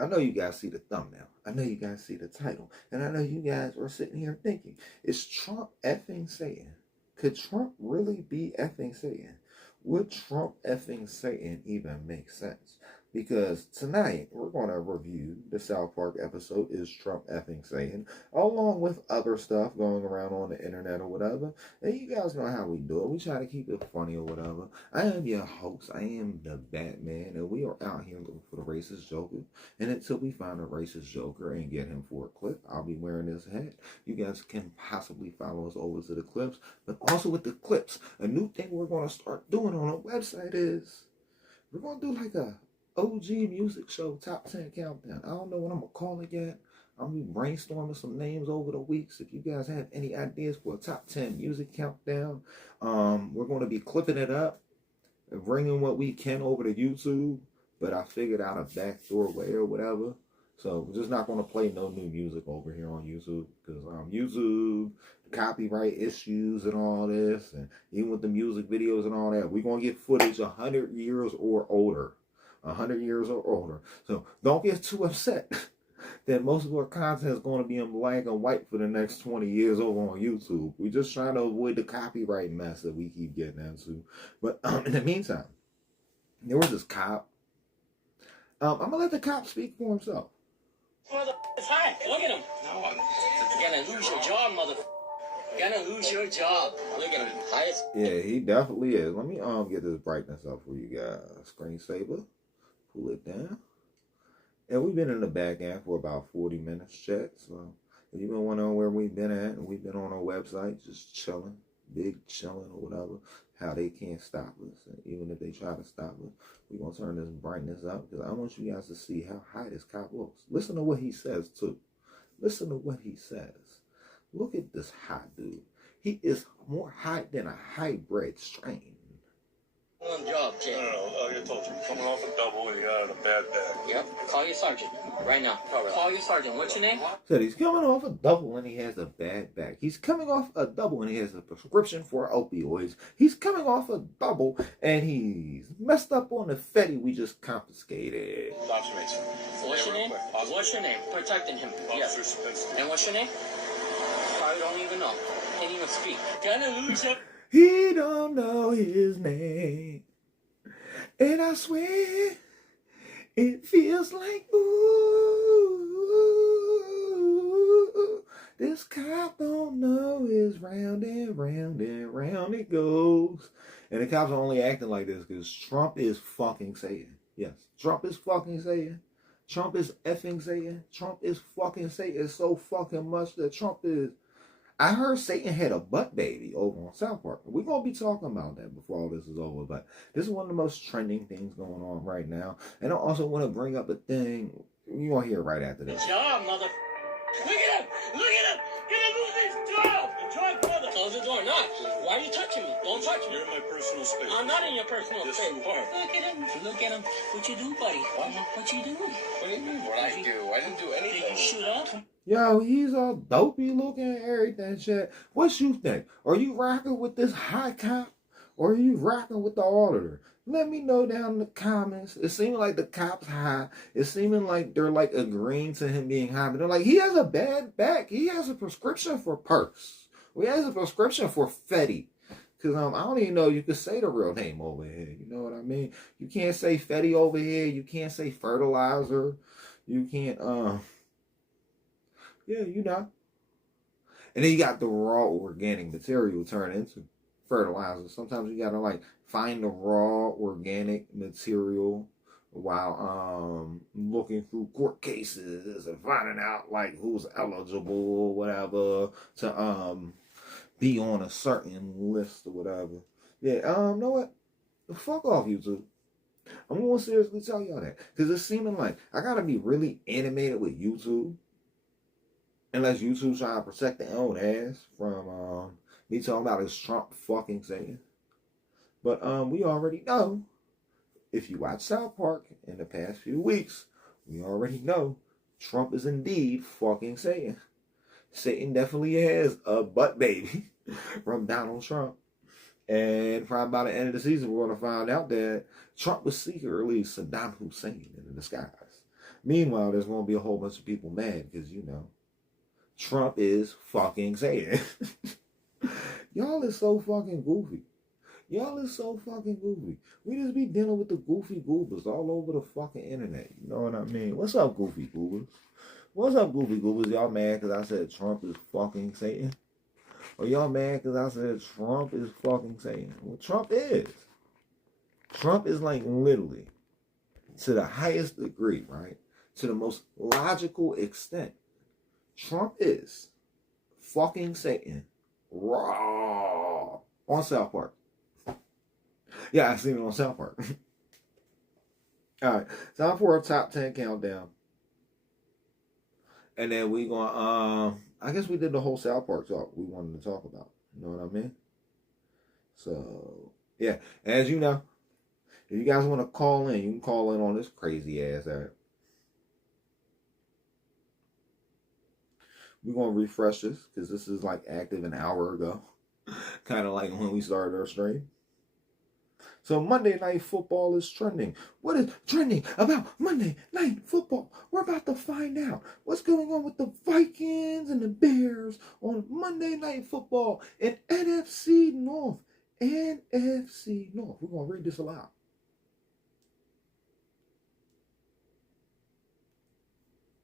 I know you guys see the thumbnail. I know you guys see the title. And I know you guys are sitting here thinking, is Trump effing Satan? Could Trump really be effing Satan? Would Trump effing Satan even make sense? Because tonight we're going to review the South Park episode, Is Trump Effing Satan? Along with other stuff going around on the internet or whatever. And you guys know how we do it. We try to keep it funny or whatever. I am your host. I am the Batman. And we are out here looking for the racist Joker. And until we find a racist Joker and get him for a clip, I'll be wearing this hat. You guys can possibly follow us over to the clips. But also with the clips, a new thing we're going to start doing on our website is we're going to do like a OG music show top 10 countdown. I don't know what I'm going to call it yet. I'm going to be brainstorming some names over the weeks. If you guys have any ideas for a top 10 music countdown, we're going to be clipping it up and bringing what we can over to YouTube. But I figured out a backdoor way or whatever. So we're just not going to play no new music over here on YouTube. Because YouTube, copyright issues and all this. And even with the music videos and all that, we're going to get footage 100 years or older. 100 years or older. So don't get too upset that most of our content is going to be in black and white for the next 20 years over on YouTube. We're just trying to avoid the copyright mess that we keep getting into. But in the meantime, there was this cop. I'm going to let the cop speak for himself. It's hot. Look at him. No, you're going to lose your job, motherfucker. You're going to lose your job. Look at him. Highest. Yeah, he definitely is. Let me get this brightness up for you guys. Screensaver. Pull it down. And we've been in the back end for about 40 minutes, chat. So if you've been wondering where we've been at, and we've been on our website just chilling, big chilling or whatever, how they can't stop us. And even if they try to stop us, we're going to turn this brightness up because I want you guys to see how high this cop looks. Listen to what he says, too. Listen to what he says. Look at this hot dude. He is more hot than a hybrid strain. One job, Jay. No, I told you, coming off a double and you got a bad back. Yep. Call your sergeant right now. Call your sergeant. What's your name? Said he's coming off a double and he has a bad back. He's coming off a double and he has a prescription for opioids. He's coming off a double and he's messed up on the Fetty we just confiscated. Officer Mason. What's your name? What's your name? Protecting him. Officer Yes. Spence. And what's your name? Probably don't even know. Can't even speak. Gonna lose your... He don't know his name. And I swear, it feels like, ooh, this cop don't know is round and round and round it goes. And the cops are only acting like this because Trump is fucking Satan. Yes, Trump is fucking Satan. Trump is effing Satan. Trump is fucking Satan so fucking much that Trump is... I heard Satan had a butt baby over on South Park. We're going to be talking about that before all this is over. But this is one of the most trending things going on right now. And I also want to bring up a thing. You're going to hear right after this. Job, mother... Look at him! Look at him! Gonna lose his job! Job, brother! Close the door. Not. Why are you touching me? Don't touch me. You're in my personal space. I'm not in your personal Yes, space. you are. Look at him. Look at him. What you do, buddy? What you doing? What do you mean? What I do? I didn't do Did anything. you shoot up? Yo, he's all dopey looking and everything, shit. What you think? Are you rocking with this high cop? Or are you rocking with the auditor? Let me know down in the comments. It's seeming like the cop's high. It's seeming like they're like agreeing to him being high. But they're like, he has a bad back. He has a prescription for Perks. He has a prescription for Fetty. Because I don't even know you could say the real name over here. You know what I mean? You can't say Fetty over here. You can't say fertilizer. You can't, yeah, you know. And then you got the raw organic material turned into fertilizer. Sometimes you gotta like find the raw organic material while looking through court cases and finding out like who's eligible or whatever to be on a certain list or whatever. Yeah, you know what? Fuck off, YouTube. I'm gonna seriously tell y'all that. Because it's seeming like I gotta be really animated with YouTube. Unless YouTube trying to protect their own ass from me talking about this Trump fucking saying. But we already know, if you watch South Park in the past few weeks, we already know Trump is indeed fucking Satan. Satan definitely has a butt baby from Donald Trump. And probably by the end of the season, we're going to find out that Trump was secretly Saddam Hussein in disguise. Meanwhile, there's going to be a whole bunch of people mad because, Trump is fucking saying. Y'all is so fucking goofy. Y'all is so fucking goofy. We just be dealing with the goofy goobers all over the fucking internet. You know what I mean? What's up, goofy goobers? What's up, goofy goobers? Y'all mad because I said Trump is fucking Satan? Or y'all mad because I said Trump is fucking Satan? Well, Trump is. Trump is like literally to the highest degree, right? To the most logical extent. Trump is fucking Satan. Raw. On South Park. Yeah, I seen it on South Park. All right, time for a top 10 countdown. And then we going I guess we did the whole South Park talk we wanted to talk about. You know what I mean? So, yeah. As you know, if you guys want to call in, you can call in on this crazy ass app. We're going to refresh this because this is like active an hour ago. Kind of like when we started our stream. So Monday Night Football is trending. What is trending about Monday Night Football? We're about to find out what's going on with the Vikings and the Bears on Monday Night Football in NFC North. NFC North. We're going to read this aloud.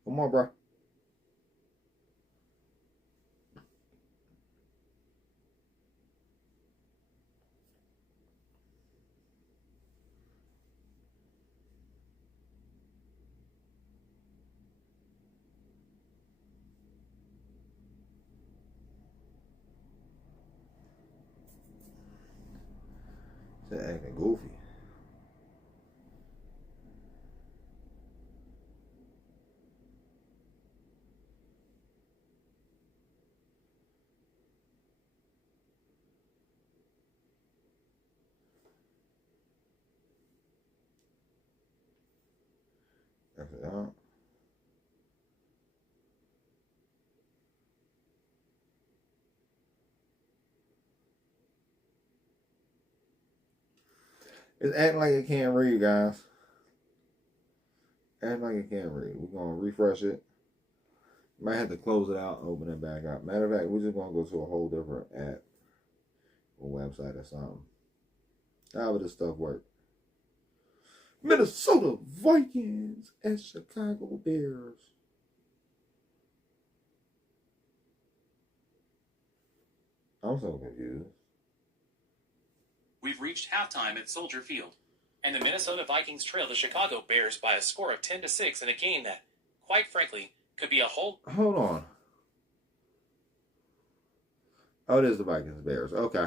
Come on, bro. It's acting goofy. That's it out. It's acting like it can't read, guys. Acting like it can't read. We're going to refresh it. Might have to close it out and open it back up. Matter of fact, we're just going to go to a whole different app or website or something. How would this stuff work? Minnesota Vikings and Chicago Bears. I'm so confused. We've reached halftime at Soldier Field, and the Minnesota Vikings trail the Chicago Bears by a score of 10-6 in a game that, quite frankly, could be a whole... Hold on. Oh, it is the Vikings Bears. Okay.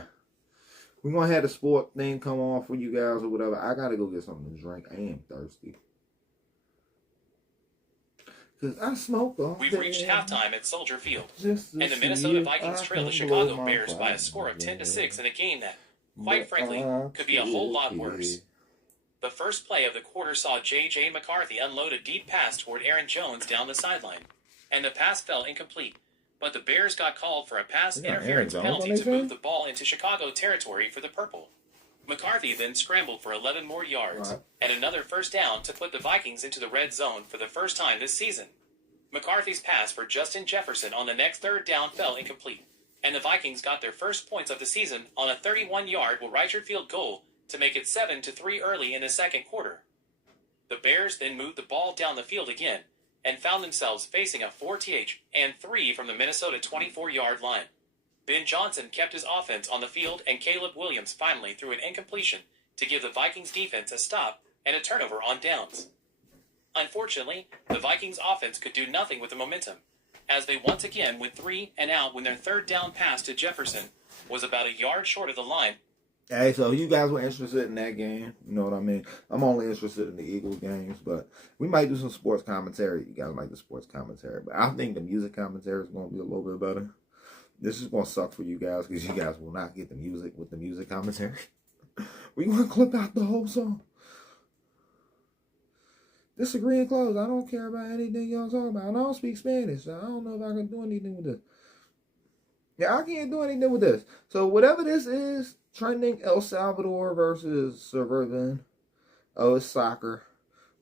We're going to have the sport thing come on for you guys or whatever. I got to go get something to drink. I am thirsty. Because I smoke all We've day. reached halftime at Soldier Field, And and the Minnesota Vikings trail the Chicago Bears by a score of 10-6 in a game that, quite frankly, could be a whole lot worse. The first play of the quarter saw J.J. McCarthy unload a deep pass toward Aaron Jones down the sideline, and the pass fell incomplete. But the Bears got called for a pass interference penalty to move the ball into Chicago territory for the Purple. McCarthy then scrambled for 11 more yards and another first down to put the Vikings into the red zone for the first time this season. McCarthy's pass for Justin Jefferson on the next third down fell incomplete, and the Vikings got their first points of the season on a 31-yard Richard Field goal to make it 7-3 early in the second quarter. The Bears then moved the ball down the field again and found themselves facing a 4th and 3 from the Minnesota 24-yard line. Ben Johnson kept his offense on the field, and Caleb Williams finally threw an incompletion to give the Vikings defense a stop and a turnover on downs. Unfortunately, the Vikings offense could do nothing with the momentum, as they once again went 3 and out when their third down pass to Jefferson was about a yard short of the line. Hey, so you guys were interested in that game, you know what I mean? I'm only interested in the Eagles games, but we might do some sports commentary. You guys like the sports commentary, but I think the music commentary is going to be a little bit better. This is going to suck for you guys because you guys will not get the music with the music commentary. We want to clip out the whole song. Disagree and close. I don't care about anything y'all talking about. I don't speak Spanish, so I don't know if I can do anything with this. Yeah, I can't do anything with this. So whatever this is, trending El Salvador versus Suburban. Oh, it's soccer.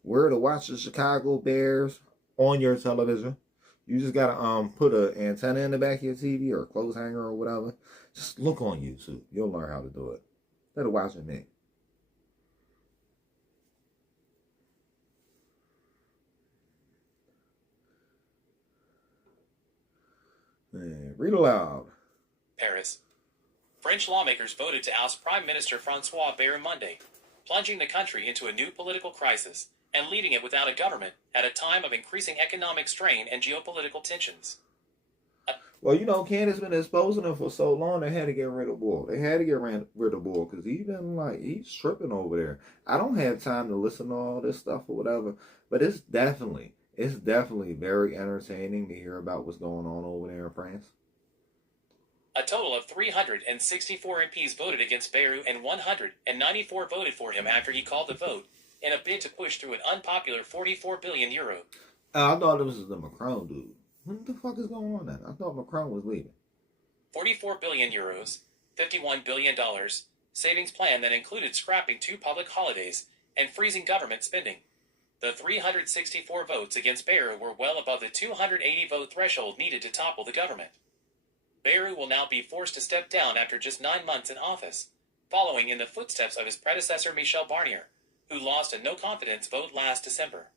where to watch the Chicago Bears on your television. You just gotta put an antenna in the back of your TV or a clothes hanger or whatever. Just look on YouTube. You'll learn how to do it. Instead of watching me. Read aloud. Paris. French lawmakers voted to oust Prime Minister Francois Bayrou Monday, plunging the country into a new political crisis and leaving it without a government at a time of increasing economic strain and geopolitical tensions. Well, you know, Candace been exposing him for so long, they had to get rid of Bull. They had to get rid of Bull because he's tripping over there. I don't have time to listen to all this stuff or whatever, but it's definitely very entertaining to hear about what's going on over there in France. A total of 364 MPs voted against Bayrou and 194 voted for him after he called the vote in a bid to push through an unpopular 44 billion euro. I thought this was the Macron dude. What the fuck is going on then? I thought Macron was leaving. 44 billion euros, $51 billion, savings plan that included scrapping 2 public holidays and freezing government spending. The 364 votes against Bayrou were well above the 280 vote threshold needed to topple the government. Bayrou will now be forced to step down after just 9 months in office, following in the footsteps of his predecessor Michel Barnier, who lost a no-confidence vote last December.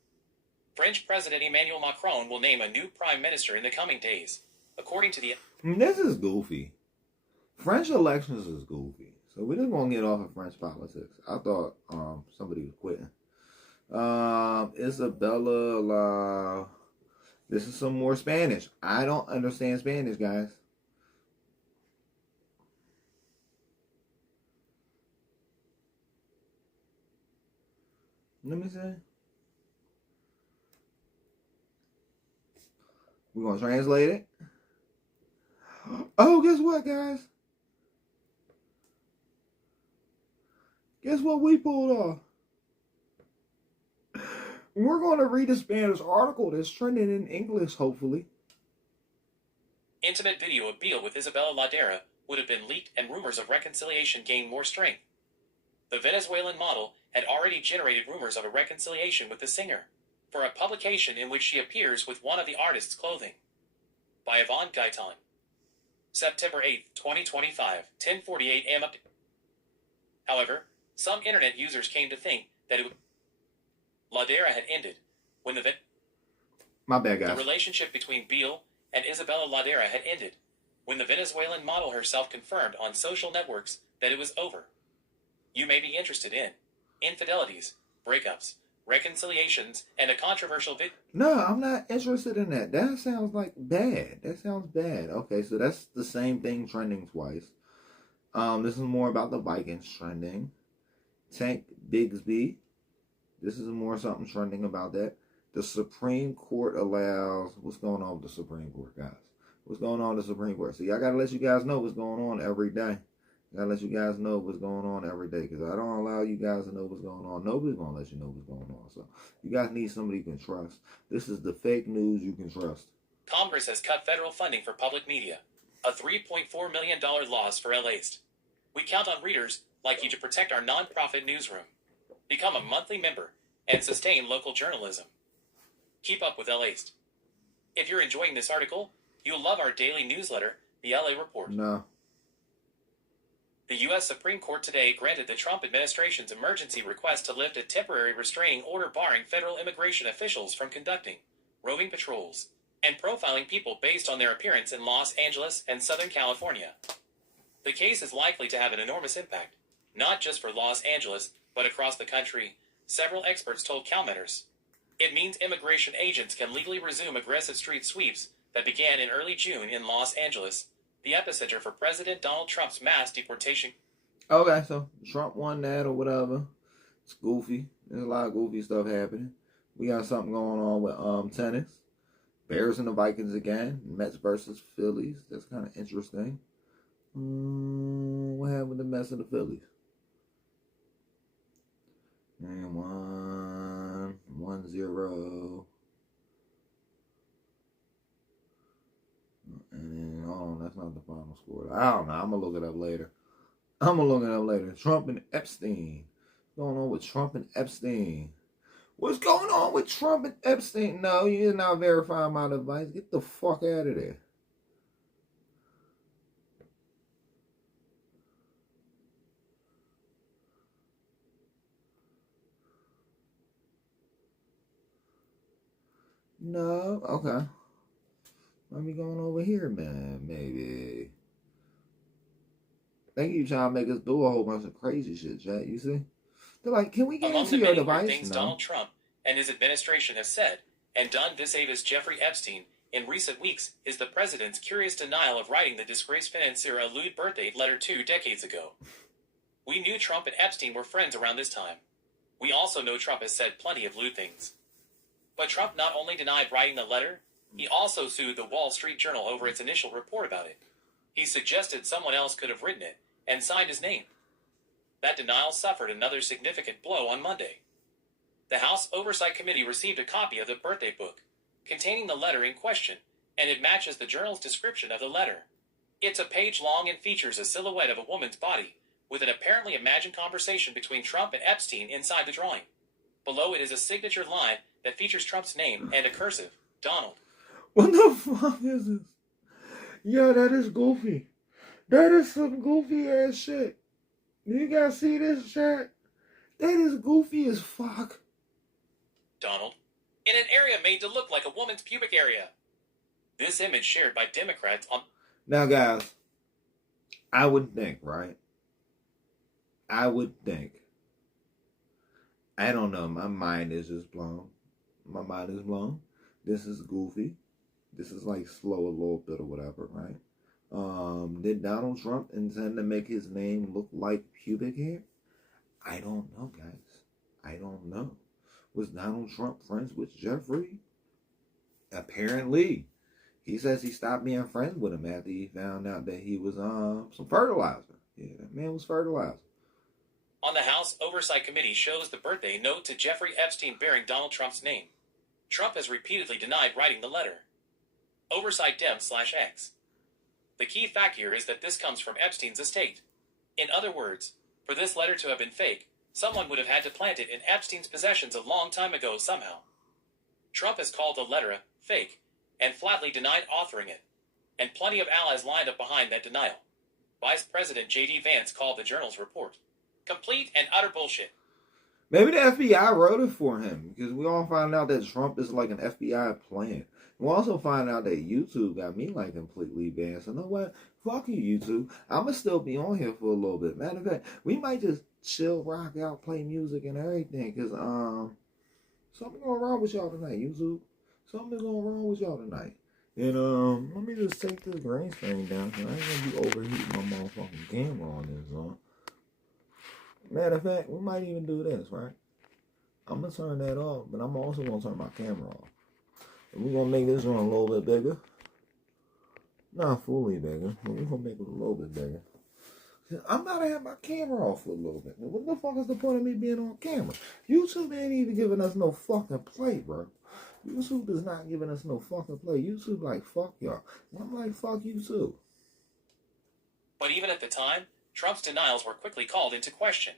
French President Emmanuel Macron will name a new prime minister in the coming days, according to the... This is goofy. French elections is goofy. So we're just going to get off of French politics. I thought somebody was quitting. Isabella, this is some more Spanish. I don't understand Spanish, guys. Let me see. We're going to translate it. Oh, guess what, guys? Guess what we pulled off? We're going to read a Spanish article that's trending in English, hopefully. Intimate video of Biel with Isabella Ladera would have been leaked and rumors of reconciliation gained more strength. The Venezuelan model had already generated rumors of a reconciliation with the singer for a publication in which she appears with one of the artist's clothing. By Yvonne Gaitan. September 8, 2025, 10:48 a.m. However, some internet users came to think that Ladera had ended when My bad, guys. The relationship between Biel and Isabella Ladera had ended when the Venezuelan model herself confirmed on social networks that it was over. You may be interested in infidelities, breakups, reconciliations, and a controversial No, I'm not interested in that. That sounds like bad. That sounds bad. Okay, so that's the same thing trending twice. This is more about the Vikings trending. Tank Bigsby. This is more something trending about that. The Supreme Court allows... What's going on with the Supreme Court, guys? What's going on with the Supreme Court? See, I gotta let you guys know what's going on every day. I gotta let you guys know what's going on every day, because I don't allow you guys to know what's going on. Nobody's gonna let you know what's going on. So you guys need somebody you can trust. This is the fake news you can trust. Congress has cut federal funding for public media. A $3.4 million loss for LAist. We count on readers like you to protect our nonprofit newsroom. Become a monthly member and sustain local journalism. Keep up with LAist. If you're enjoying this article, you'll love our daily newsletter, the LA Report. No. The U.S. Supreme Court today granted the Trump administration's emergency request to lift a temporary restraining order barring federal immigration officials from conducting roving patrols and profiling people based on their appearance in Los Angeles and Southern California. The case is likely to have an enormous impact, not just for Los Angeles, but across the country, several experts told CalMatters. It means immigration agents can legally resume aggressive street sweeps that began in early June in Los Angeles, the epicenter for President Donald Trump's mass deportation. Okay, so Trump won that or whatever. It's goofy. There's a lot of goofy stuff happening. We got something going on with tennis. Bears and the Vikings again. Mets versus Phillies. That's kind of interesting. What happened with the Mets and the Phillies? And 1-0. And then, that's not the final score. I don't know. I'm going to look it up later. Trump and Epstein. What's going on with Trump and Epstein? What's going on with Trump and Epstein? No, you're not verifying my device. Get the fuck out of there. No, okay. Let me going over here, man. Maybe. They keep trying to make us do a whole bunch of crazy shit, Jack. You see? They're like, can we get Among into the your many device? things No. Donald Trump and his administration have said and done vis Jeffrey Epstein in recent weeks is the president's curious denial of writing the disgraced financier a lewd birthday letter 2 decades ago. We knew Trump and Epstein were friends around this time. We also know Trump has said plenty of lewd things. But Trump not only denied writing the letter, he also sued the Wall Street Journal over its initial report about it. He suggested someone else could have written it and signed his name. That denial suffered another significant blow on Monday. The House Oversight Committee received a copy of the birthday book containing the letter in question, and it matches the journal's description of the letter. It's a page long and features a silhouette of a woman's body with an apparently imagined conversation between Trump and Epstein inside the drawing. Below it is a signature line that features Trump's name and a cursive, Donald. What the fuck is this? Yeah, that is goofy. That is some goofy ass shit. You guys see this shit? That is goofy as fuck. Donald, in an area made to look like a woman's pubic area. This image shared by Democrats on... Now, guys, I would think, right? I would think. I don't know. My mind is just blown. My mind is blown. This is goofy. This is like slow a little bit or whatever, right? Did Donald Trump intend to make his name look like pubic hair? I don't know, guys. I don't know. Was Donald Trump friends with Jeffrey? Apparently. He says he stopped being friends with him after he found out that he was some fertilizer. Yeah, that man was fertilizer. On the House Oversight Committee shows the birthday note to Jeffrey Epstein bearing Donald Trump's name. Trump has repeatedly denied writing the letter. Oversight Dem/X. The key fact here is that this comes from Epstein's estate. In other words, for this letter to have been fake, someone would have had to plant it in Epstein's possessions a long time ago somehow. Trump has called the letter fake and flatly denied authoring it, and plenty of allies lined up behind that denial. Vice President J.D. Vance called the Journal's report complete and utter bullshit. Maybe the FBI wrote it for him, because we all find out that Trump is like an FBI plant. We also find out that YouTube got me like completely banned. So you know what? Fuck you, YouTube. I'ma still be on here for a little bit. Matter of fact, we might just chill, rock out, play music and everything. Cause something going wrong with y'all tonight, YouTube. Something's going wrong with y'all tonight. And let me just take this green screen down. So I ain't gonna be overheating my motherfucking camera on this, Matter of fact, we might even do this, right? I'm gonna turn that off, but I'm also gonna turn my camera off. And we're gonna make this one a little bit bigger. Not fully bigger, but we're gonna make it a little bit bigger. I'm about to have my camera off for a little bit. What the fuck is the point of me being on camera? YouTube ain't even giving us no fucking play, bro. YouTube is not giving us no fucking play. YouTube like, fuck y'all. And I'm like, fuck you too. But even at the time, Trump's denials were quickly called into question.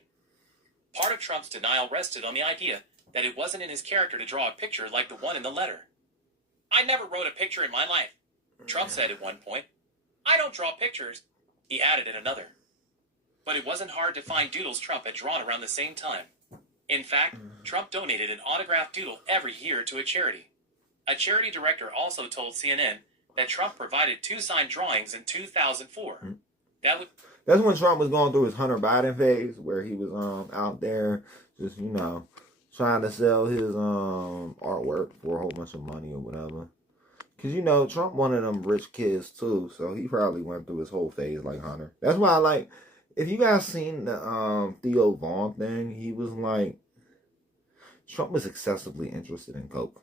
Part of Trump's denial rested on the idea that it wasn't in his character to draw a picture like the one in the letter. I never wrote a picture in my life, Trump said at one point. I don't draw pictures, he added in another. But it wasn't hard to find doodles Trump had drawn around the same time. In fact, Trump donated an autographed doodle every year to a charity. A charity director also told CNN that Trump provided 2 signed drawings in 2004. That's when Trump was going through his Hunter Biden phase, where he was out there just, trying to sell his artwork for a whole bunch of money or whatever. Because, Trump one of them rich kids too, so he probably went through his whole phase like Hunter. That's why I like, if you guys seen the Theo Vaughn thing, he was like, Trump was excessively interested in coke.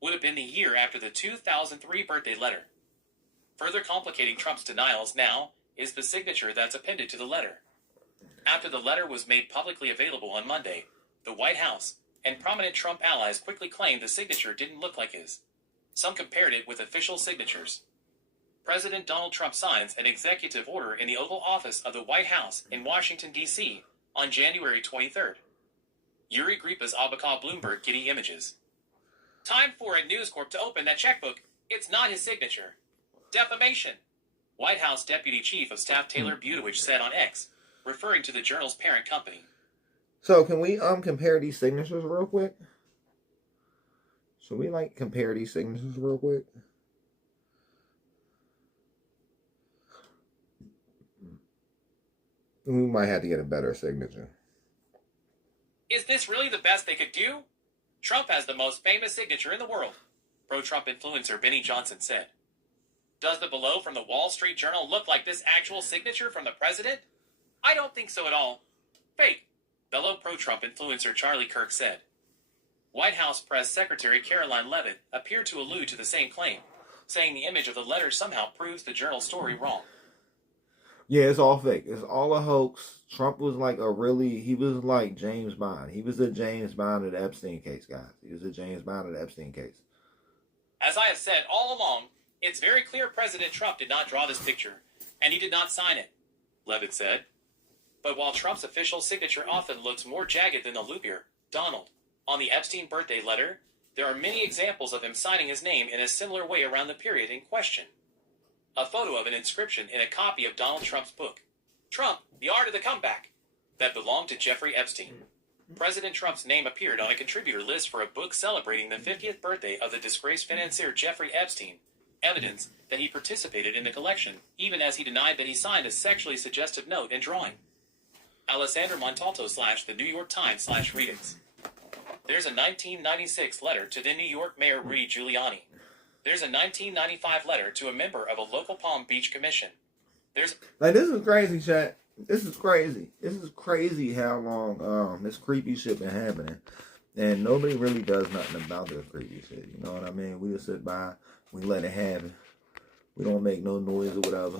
Would have been the year after the 2003 birthday letter. Further complicating Trump's denials now is the signature that's appended to the letter. After the letter was made publicly available on Monday, the White House and prominent Trump allies quickly claimed the signature didn't look like his. Some compared it with official signatures. President Donald Trump signs an executive order in the Oval Office of the White House in Washington, D.C. on January 23rd. Yuri Gripa's Abacab Bloomberg Getty Images. Time for a News Corp to open that checkbook. It's not his signature. Defamation. White House Deputy Chief of Staff Taylor Buttigieg said on X, referring to the Journal's parent company. So can we compare these signatures real quick? Should we compare these signatures real quick? We might have to get a better signature. Is this really the best they could do? Trump has the most famous signature in the world, pro-Trump influencer Benny Johnson said. Does the below from the Wall Street Journal look like this actual signature from the president? I don't think so at all. Fake, fellow pro-Trump influencer Charlie Kirk said. White House Press Secretary Caroline Leavitt appeared to allude to the same claim, saying the image of the letter somehow proves the Journal story wrong. Yeah, it's all fake. It's all a hoax. Trump was he was like James Bond. He was a James Bond of the Epstein case, guys. He was a James Bond of the Epstein case. As I have said all along, it's very clear President Trump did not draw this picture, and he did not sign it, Leavitt said. But while Trump's official signature often looks more jagged than the loopier, Donald, on the Epstein birthday letter, there are many examples of him signing his name in a similar way around the period in question. A photo of an inscription in a copy of Donald Trump's book, Trump, The Art of the Comeback, that belonged to Jeffrey Epstein. President Trump's name appeared on a contributor list for a book celebrating the 50th birthday of the disgraced financier Jeffrey Epstein, evidence that he participated in the collection, even as he denied that he signed a sexually suggestive note and drawing. Alessandro Montalto / The New York Times / Readings. There's a 1996 letter to the New York Mayor Rudy Giuliani. There's a 1995 letter to a member of a local Palm Beach commission. This is crazy, chat. This is crazy. This is crazy how long this creepy shit been happening. And nobody really does nothing about this creepy shit. You know what I mean? We just sit by, we let it happen. We don't make no noise or whatever.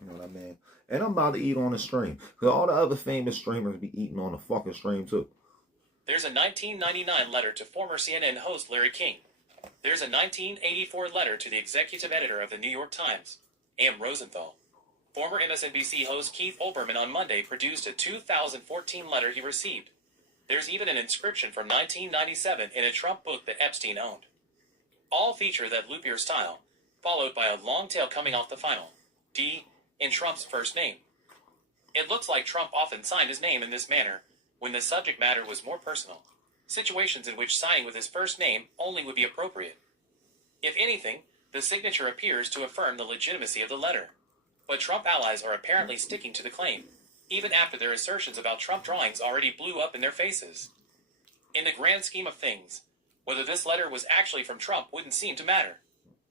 You know what I mean? And I'm about to eat on the stream. Because all the other famous streamers be eating on the fucking stream too. There's a 1999 letter to former CNN host Larry King. There's a 1984 letter to the executive editor of the New York Times, Am Rosenthal. Former MSNBC host Keith Olbermann on Monday produced a 2014 letter he received. There's even an inscription from 1997 in a Trump book that Epstein owned. All feature that loopier style, followed by a long tail coming off the final D in Trump's first name. It looks like Trump often signed his name in this manner when the subject matter was more personal. Situations in which signing with his first name only would be appropriate. If anything, the signature appears to affirm the legitimacy of the letter. But Trump allies are apparently sticking to the claim, even after their assertions about Trump drawings already blew up in their faces. In the grand scheme of things, whether this letter was actually from Trump wouldn't seem to matter.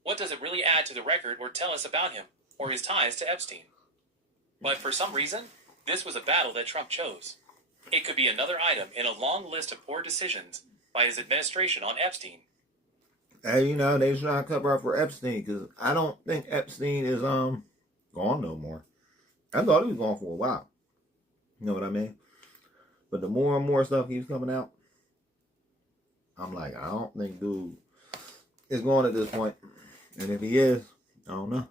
What does it really add to the record or tell us about him, or his ties to Epstein? But for some reason, this was a battle that Trump chose. It could be another item in a long list of poor decisions by his administration on Epstein. Hey, you know, they trying to cover up for Epstein because I don't think Epstein is gone no more. I thought he was gone for a while. You know what I mean? But the more and more stuff keeps coming out, I'm like, I don't think dude is going at this point. And if he is, I don't know.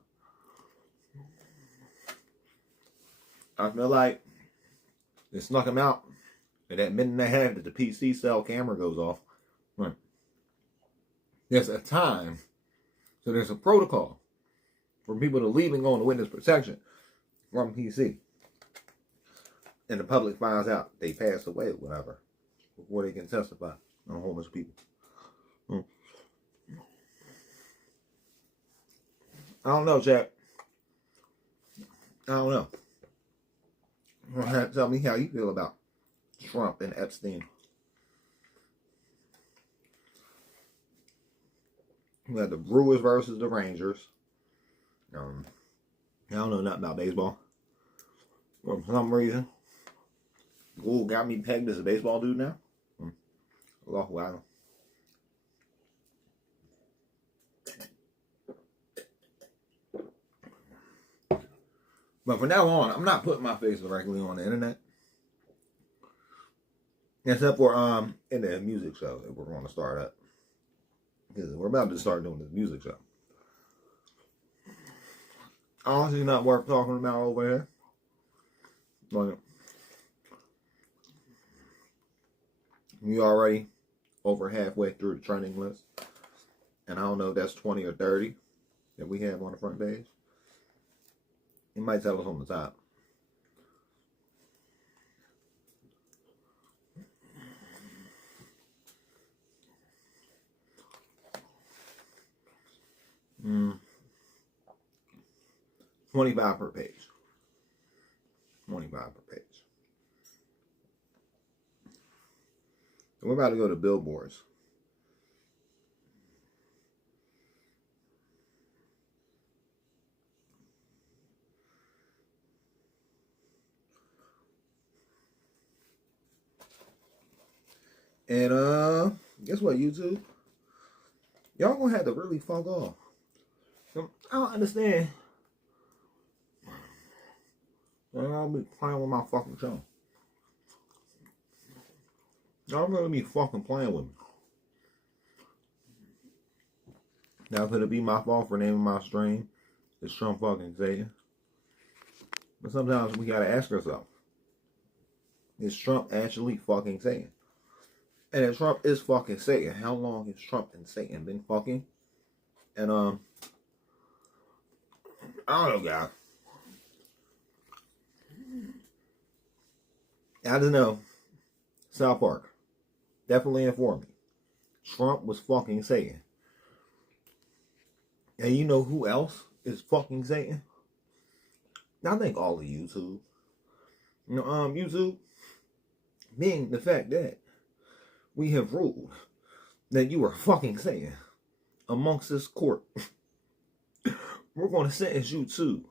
I feel like they snuck him out at that minute and a half that the PC cell camera goes off. Right. There's a time, so there's a protocol for people to leave and go into witness protection from PC. And the public finds out they passed away or whatever before they can testify on a whole bunch of people. I don't know, Jack. I don't know. You're gonna have to tell me how you feel about Trump and Epstein. We had the Brewers versus the Rangers. I don't know nothing about baseball. For some reason, Google got me pegged as a baseball dude now. Wow. But from now on, I'm not putting my face directly on the internet. Except for in the music show that we're going to start up. Because we're about to start doing this music show. Honestly, not worth talking about over here. But We already over halfway through the trending list. And I don't know if that's 20 or 30 that we have on the front page. It might tell us on the top. Mm. 25 per page. 25 per page. So we're about to go to billboards. And guess what, YouTube? Y'all gonna have to really fuck off. I don't understand. Y'all be playing with my fucking show. Y'all really be fucking playing with me. Now, could it be my fault for naming my stream is Trump fucking Satan? But sometimes we gotta ask ourselves, is Trump actually fucking Satan? And if Trump is fucking Satan, how long has Trump and Satan been fucking? And I don't know, guys. I don't know. South Park definitely informed me. Trump was fucking Satan. And you know who else is fucking Satan? I think all of YouTube. You know, YouTube, being the fact that we have ruled that you are fucking Satan amongst this court, we're going to sentence you to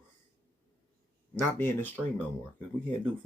not be in the stream no more because we can't do fun.